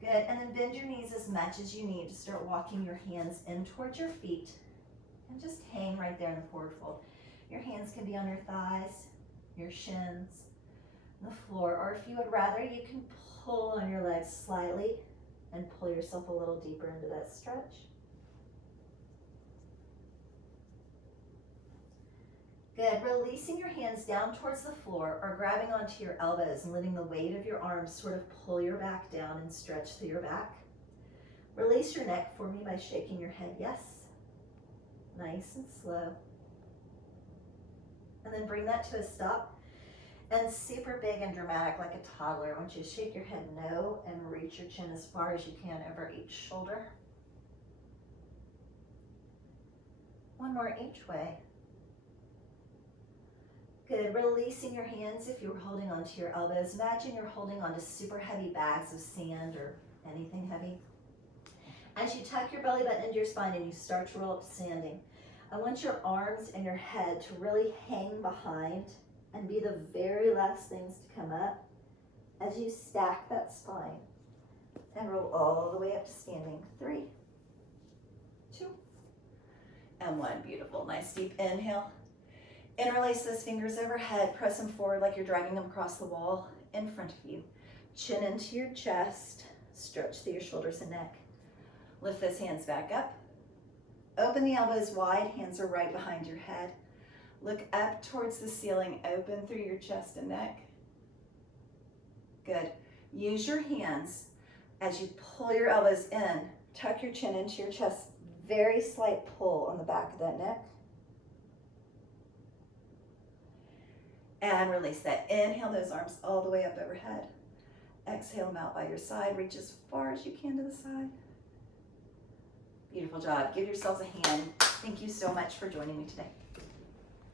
Good, and then bend your knees as much as you need to start walking your hands in towards your feet and just hang right there in the forward fold. Your hands can be on your thighs, your shins, the floor, or if you would rather, you can pull on your legs slightly and pull yourself a little deeper into that stretch. Good, releasing your hands down towards the floor or grabbing onto your elbows and letting the weight of your arms sort of pull your back down and stretch through your back. Release your neck for me by shaking your head yes. Nice and slow. And then bring that to a stop. And super big and dramatic like a toddler. I want you to shake your head no and reach your chin as far as you can over each shoulder. One more each way. Good, releasing your hands if you were holding onto your elbows. Imagine you're holding onto super heavy bags of sand or anything heavy. As you tuck your belly button into your spine and you start to roll up to standing, I want your arms and your head to really hang behind and be the very last things to come up as you stack that spine and roll all the way up to standing. 3, 2, and 1. Beautiful. Nice deep inhale. Interlace those fingers overhead. Press them forward like you're dragging them across the wall in front of you. Chin into your chest. Stretch through your shoulders and neck. Lift those hands back up. Open the elbows wide. Hands are right behind your head. Look up towards the ceiling, open through your chest and neck. Good. Use your hands as you pull your elbows in. Tuck your chin into your chest. Very slight pull on the back of that neck. And release that. Inhale those arms all the way up overhead. Exhale them out by your side. Reach as far as you can to the side. Beautiful job. Give yourselves a hand. Thank you so much for joining me today.